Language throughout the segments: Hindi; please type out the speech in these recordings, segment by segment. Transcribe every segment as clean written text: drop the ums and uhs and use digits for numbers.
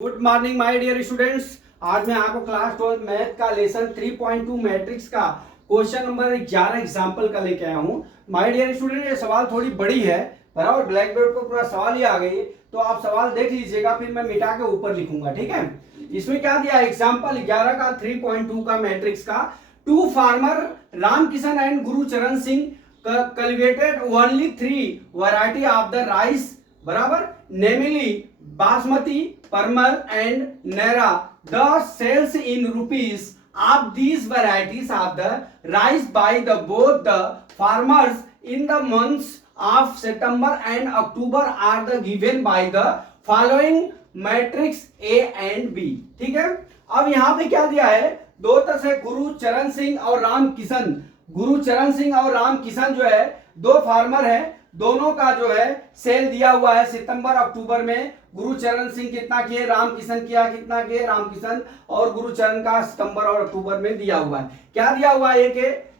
Good morning my dear students. आज मैं आपको क्लास 12 मैथ का लेसन 3.2 मैट्रिक्स का क्वेश्चन नंबर 11 एग्जाम्पल का लेके आया हूँ। माय डियर स्टूडेंट, ये सवाल थोड़ी बड़ी है, बराबर ब्लैक बोर्ड पर पूरा सवाल ही आ गई, तो आप सवाल देख लीजिएगा, फिर मैं मिटा के ऊपर लिखूंगा, ठीक है। इसमें क्या दिया है, एग्जाम्पल 11 का 3.2 का मैट्रिक्स का। Two farmer Ramkishan and Gurucharan Singh cultivated only 3 variety of the rice, बराबर, नेमली बासमती, परमल and naira. The sales in rupees of these varieties of the rice by the both the farmers in the months of September and October are the given by the following matrix A and B. ठीक है। अब यहाँ पे क्या दिया है, दो तरह से गुरुचरण सिंह और राम किशन, गुरुचरण सिंह और राम किशन जो है दो फार्मर है, दोनों का जो है सेल दिया हुआ है सितंबर अक्टूबर में। गुरुचरण सिंह कितना किए, राम किशन किया कितना किए, राम किशन और गुरुचरण का सितंबर और अक्टूबर में दिया हुआ है। क्या दिया हुआ है,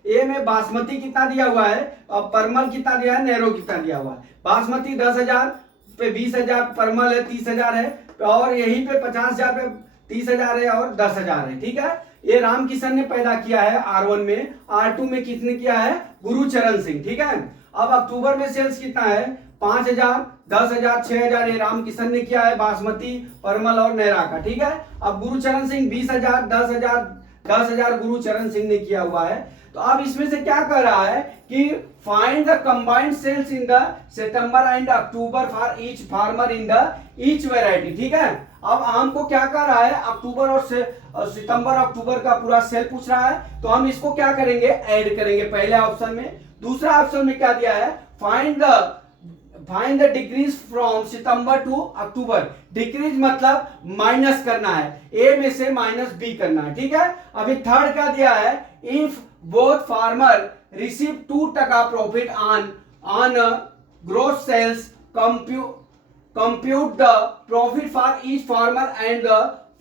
ए में बासमती कितना दिया हुआ है और परमल कितना दिया है, नेरो कितना दिया हुआ है। बासमती 10,000 पे 20,000, परमल है 30,000 है, और यहीं पे 50,000 पे 30,000 है और 10,000 है, ठीक है। ये राम किशन ने पैदा किया है R1 में, R2 में किसने किया है, गुरुचरण सिंह, ठीक है। अब अक्टूबर में सेल्स कितना है, 5,000, 10,000, 6,000 ये राम किशन ने किया है बासमती, परमल और नेरा का, ठीक है। अब गुरुचरण सिंह 20,000, 10,000, 10,000 गुरुचरण सिंह ने किया हुआ है। तो अब इसमें से क्या कर रहा है कि find the combined sales in the September and October for each farmer in the each variety, ठीक है। अब हमको क्या कर रहा है, अक्टूबर और सितंबर अक्टूबर का पूरा सेल पूछ रहा है, तो हम इसको क्या करेंगे, ऐड करेंगे पहले ऑप्शन में। दूसरा ऑप्शन में क्या दिया है, find the decrease from September to October. Decrease मतलब माइनस करना है, ए में से माइनस बी करना है, ठीक है। अभी थर्ड क्या दिया है, if both farmer receive 2% profit on gross sales compute the profit for each farmer and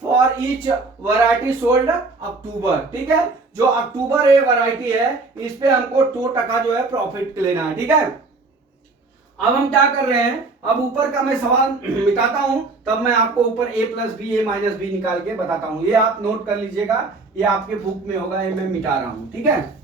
for each variety sold October, ठीक है। जो अक्टूबर ये वैरायटी है इस पे हमको 2% जो है प्रॉफिट लेना है, ठीक है। अब हम क्या कर रहे हैं, अब ऊपर का मैं सवाल मिटाता हूं, तब मैं आपको ऊपर a plus B, a minus B निकाल के बताता हूं। ये आप नोट कर लीजिएगा, ये आपके बुक में होगा, ये मैं मिटा रहा हूं, ठीक है।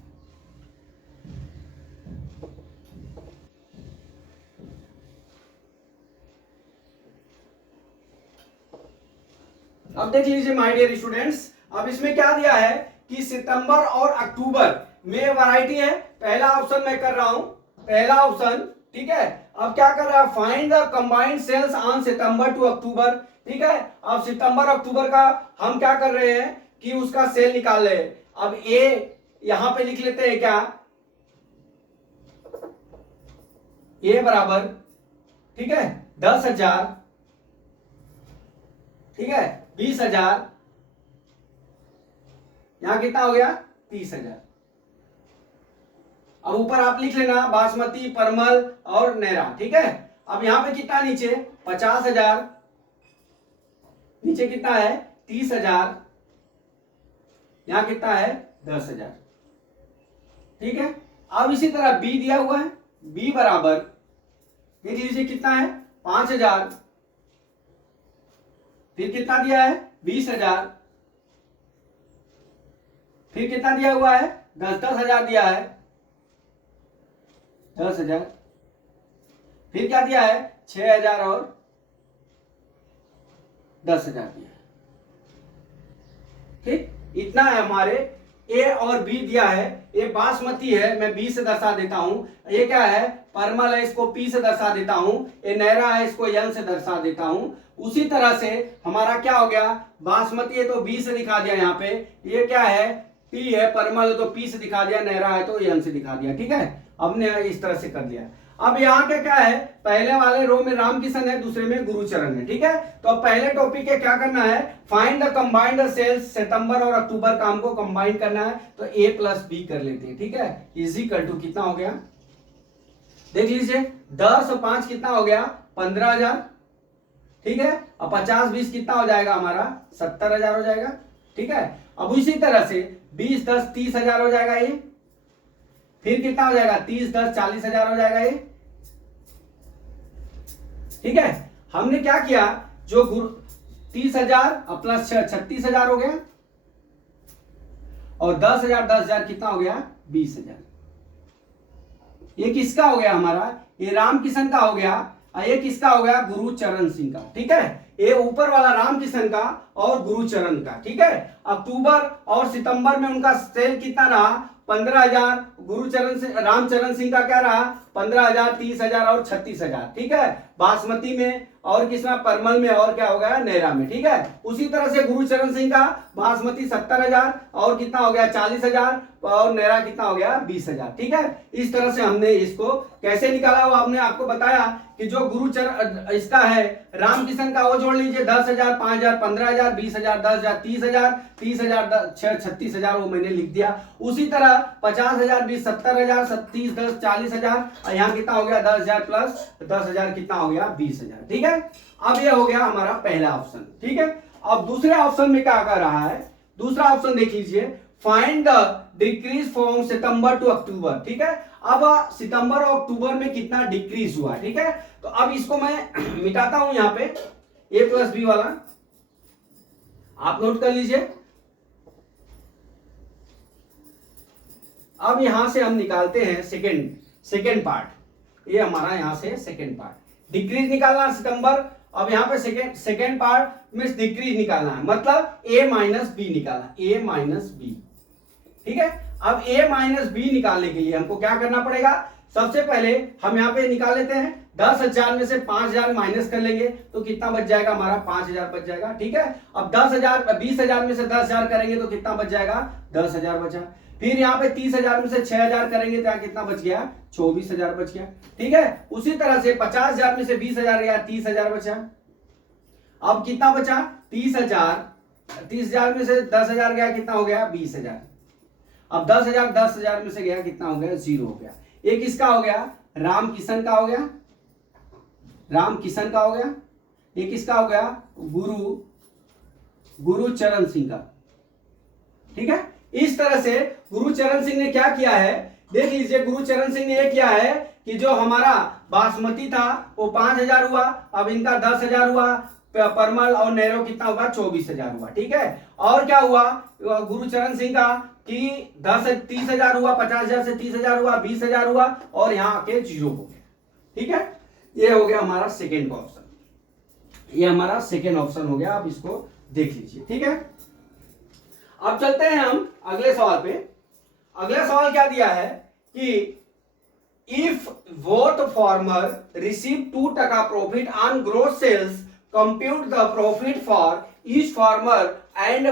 अब देख लीजिए माय डियर स्टूडेंट्स, अब इसमें क्या दिया है कि सितंबर और अक्टूबर में वैरायटी है, पहला ऑप्शन मैं कर रहा हूं, पहला ऑप्शन, ठीक है। अब क्या कर रहा है, find the combined sales on September to October, ठीक है। अब सितंबर अक्टूबर का हम क्या कर रहे हैं कि उसका सेल निकाल रहे हैं। अब ए यहां पे लिख लेते हैं, क्या, ए बराबर, ठीक है, 10,000, ठीक है, 20,000, यहां कितना हो गया, 30,000। अब ऊपर आप लिख लेना बासमती, परमल और नेरा, ठीक है। अब यहां पे कितना नीचे, 50,000, नीचे कितना है, 30,000, यहां कितना है, 10,000, ठीक है। अब इसी तरह बी दिया हुआ है, बी बराबर देख लीजिए कितना है, 5,000, फिर कितना दिया है, 20,000, फिर कितना दिया हुआ है, 10,000 दिया है, 10,000, फिर क्या दिया है, 6,000 और 10,000 दिया है, ठीक। इतना है हमारे, ए और बी दिया है। ये बासमती है, मैं बी से दर्शा देता हूं। ये क्या है, परमल है, इसको पी से दर्शा देता हूं। ये नैरा है, इसको एन से दर्शा देता हूं। उसी तरह से हमारा क्या हो गया, बासमती है तो बी से दिखा दिया यहाँ पे, ये क्या है, पी है, परमल है तो पी से दिखा दिया, नैरा है तो एन से दिखा दिया, ठीक है। हमने इस तरह से कर दिया। अब यहाँ के क्या है, पहले वाले रो में राम किशन है, दूसरे में गुरुचरण है, ठीक है। तो अब पहले टॉपिक है, क्या करना है, फाइंड द कंबाइंड सेल्स सितंबर और अक्टूबर का हमको कंबाइन करना है, तो a प्लस बी कर लेते हैं, ठीक है। इक्वल टू कितना हो गया, देख लीजिए, 10 और 5 कितना हो गया, 15,000, ठीक है। अब 50 20 कितना हो जाएगा हमारा, 70,000 हो जाएगा, ठीक है। अब इसी तरह से 20 10 30,000 हो जाएगा ये, फिर कितना हो जाएगा, 30 10 40,000 हो जाएगा ये, ठीक है। हमने क्या किया, जो 30,000 और प्लस 36,000 हो गया, और 10,000 10,000 कितना हो गया 20,000। ये किसका हो गया हमारा, ये राम किशन का हो गया, और ये किसका हो गया गुरुचरण सिंह का। ठीक है, ये ऊपर वाला राम किशन का और गुरुचरण का। ठीक है, अक्टूबर और सितंबर में उनका सेल कितना रहा 15,000, गुरुचरण से रामचरण सिंह का क्या रहा 15,000, 30,000 और 36,000। ठीक है, बासमती में और किसमें परमल में और क्या हो गया नैरा में। ठीक है, उसी तरह से गुरुचरण सिंह का बासमती 70,000 और कितना हो गया 40,000 और नैरा कितना हो गया 20,000। ठीक है, इस तरह से हमने इसको कैसे निकाला वो आपने आपको बताया कि जो गुरुचरण इसका है राम किशन का वो जोड़ लीजिए 10,000, 5,000, 15,000, 20,000, 10,000, 30,000, 30,000, 36,000 वो मैंने लिख दिया। उसी तरह 50,000, 20, 70,000, 30, 10, 40,000 और यहाँ कितना हो गया 10,000 प्लस 10,000 कितना हो गया 20,000। ठीक है, अब ये हो गया हमारा पहला ऑप्शन। ठीक है, अब दूसरे ऑप्शन में क्या कर रहा है, दूसरा ऑप्शन देख लीजिए, find the decrease from September to October. ठीक है, अब सितंबर और अक्टूबर में कितना डिक्रीज हुआ। ठीक है, तो अब इसको मैं मिटाता हूं, यहां पे a प्लस बी वाला आप नोट कर लीजिए। अब यहां से हम निकालते हैं सेकेंड पार्ट, ये हमारा यहां से सेकेंड पार्ट डिक्रीज निकालना सितंबर। अब यहां पे सेकेंड पार्ट में डिक्रीज निकालना है, मतलब a माइनस बी निकालना, a माइनस बी। ठीक है, अब a माइनस बी निकालने के लिए हमको क्या करना पड़ेगा, सबसे पहले हम यहां पे निकाल लेते हैं 10,000 में से 5,000 माइनस कर लेंगे तो कितना बच जाएगा हमारा 5,000 बच जाएगा। ठीक है, अब 20,000 में से 10,000 करेंगे तो कितना बच जाएगा 10,000 बचा। फिर यहाँ पे 30,000 में से 6,000 करेंगे तो यहाँ कितना बच गया 24,000 बच गया। ठीक है, उसी तरह से 50,000 में से 20,000 गया 30,000 बचा। अब कितना बचा 30,000 में से 10,000 गया कितना हो गया 20,000। अब 10,000 में से गया कितना हो गया 0 हो गया। ये किसका हो गया राम किशन का हो गया, राम किशन का हो गया। ये किसका हो गया गुरुचरण सिंह का। ठीक है, इस तरह से गुरुचरण सिंह ने क्या किया है देख लीजिए, गुरुचरण सिंह ने ये किया है कि जो हमारा बासमती था वो 5,000 हुआ, अब इनका 10,000 हुआ, परमल और नैरो कितना हुआ 24,000 हुआ। ठीक है, और क्या हुआ गुरुचरण सिंह का कि 30,000 हुआ, 50,000 से 30,000 हुआ, 20,000 हुआ और यहाँ आके 0 हो गया। ठीक है, ये हो गया हमारा सेकेंड ऑप्शन, ये हमारा सेकेंड ऑप्शन हो गया। आप इसको देख लीजिए। ठीक है, अब चलते हैं हम अगले सवाल पे। अगला सवाल क्या दिया है कि if both farmer receive 2% profit on gross sales, compute the profit for each farmer and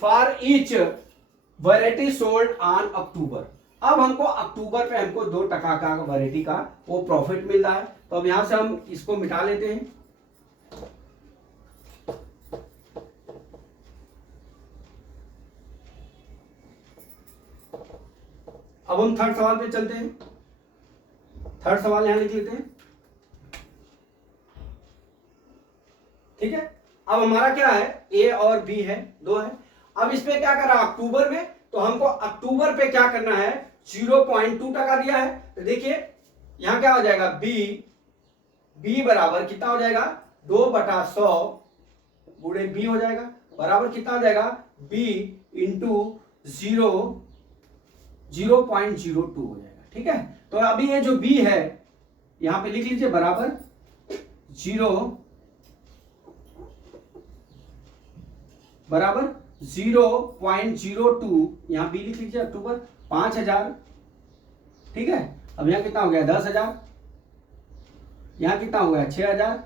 for each variety sold on October. अब हमको अक्टूबर पे हमको 2% का वैरायटी का वो प्रॉफिट मिल रहा है, तो अब यहां से हम इसको मिटा लेते हैं। अब हम थर्ड सवाल पे चलते हैं। थर्ड सवाल यहां लिख लेते हैं। ठीक है, अब हमारा क्या है ए और बी है, 2 है। अब इस पे क्या कर रहा है अक्टूबर में, तो हमको अक्टूबर पे क्या करना है 0.2% दिया है, तो देखिए यहां क्या हो जाएगा बी बराबर कितना हो जाएगा 2/100 गुणे बी हो जाएगा, बराबर कितना हो जाएगा बी इंटू 0.02 हो जाएगा। ठीक है, तो अभी ये जो बी है यहां पे लिख लीजिए बराबर 0 बराबर 0.02, यहां बी लिख लीजिए अक्टूबर 5,000। ठीक है, अब यहां कितना हो गया 10,000, यहां कितना हो गया 6,000,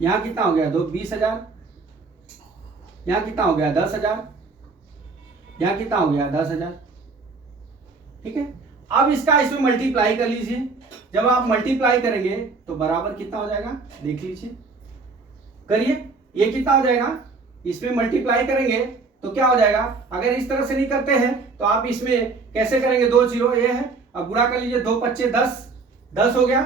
यहां कितना हो गया 20,000, यहां कितना हो गया 10,000, यहां कितना हो गया 10,000। ठीक है, अब इसका इसमें मल्टीप्लाई कर लीजिए, जब आप मल्टीप्लाई करेंगे तो बराबर कितना हो जाएगा देख लीजिए, करिए, ये कितना हो जाएगा इसमें मल्टीप्लाई करेंगे तो क्या हो जाएगा, अगर इस तरह से नहीं करते हैं तो आप इसमें कैसे करेंगे 2 0 ये है, अब गुणा कर लीजिए 2 5 10 हो गया।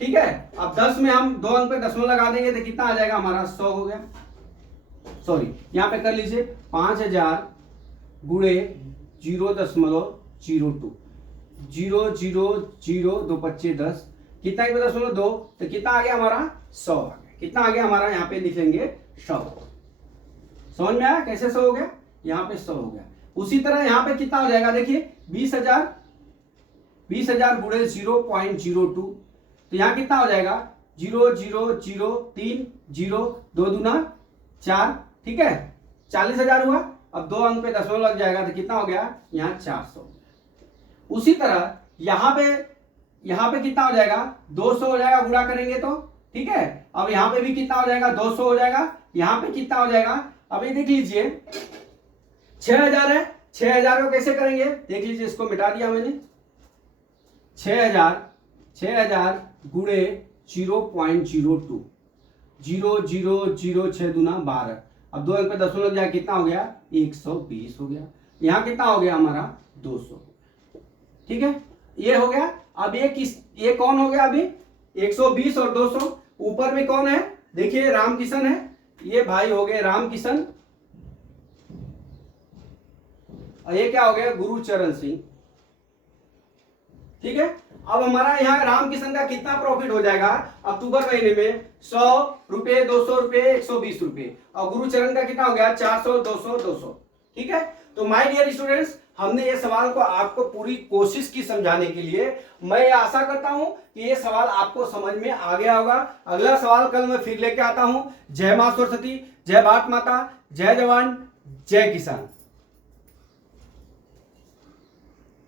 ठीक है, अब 10 में हम 2 अंक पे दशमलव लगा देंगे तो कितना आ जाएगा हमारा 100 हो गया। सॉरी यहां पे कर लीजिए 5,000 गुणे 0.02 0 0 0 2 5 10 कितना 1.2 तो कितना आ गया हमारा 100 आ गया। कितना आ गया हमारा, यहाँ पे लिखेंगे 100। समझ में आया कैसे 100 हो गया, यहाँ पे 100 हो गया। उसी तरह यहाँ पे कितना हो जाएगा, देखिए 20,000 गुणे 0.02, तो यहाँ कितना हो जाएगा 0,0,0,3 0 2 दूना 4, ठीक है 40,000 हुआ। अब 2 अंक पे दशमलव लग जाएगा तो कितना हो गया, यहाँ 400। उसी तरह यहाँ पे कितना हो जाएगा, 200 हो जाएगा गुणा करेंगे तो, ठीक है। अब यहाँ पे भी कितना हो जाएगा, 200 हो जाएगा। यहाँ पे कितना हो जाएगा, अभी देख लीजिए 6,000 है, 6,000 को कैसे करेंगे, देख लीजिए, इसको मिटा दिया मैंने। 6,000 गुणे 0.02, 0,0,0,6 दूना 12। अब 2 अंक पे दशमलव लग जाएगा, कितना हो गया 120 हो गया। यहाँ कितना हो गया हमारा 200, ठीक है ये हो गया। अब ये कौन हो गया अभी 120 और 200। ऊपर में कौन है, देखिए रामकिशन है, ये भाई हो गए रामकिशन, और ये क्या हो गया गुरुचरण सिंह, ठीक है। अब हमारा यहाँ रामकिशन का कितना प्रॉफिट हो जाएगा अक्टूबर महीने में, 100 रुपए, 200 रुपए, 120 रुपए, और गुरुचरण का कितना हो गया 400 200 200, ठीक है। तो माय डियर स्टूडेंट्स, हमने ये सवाल को आपको पूरी कोशिश की समझाने के लिए। मैं आशा करता हूं कि ये सवाल आपको समझ में आ गया होगा। अगला सवाल कल मैं फिर लेके आता हूं। जय मां सरस्वती, जय भारत माता, जय जवान, जय किसान।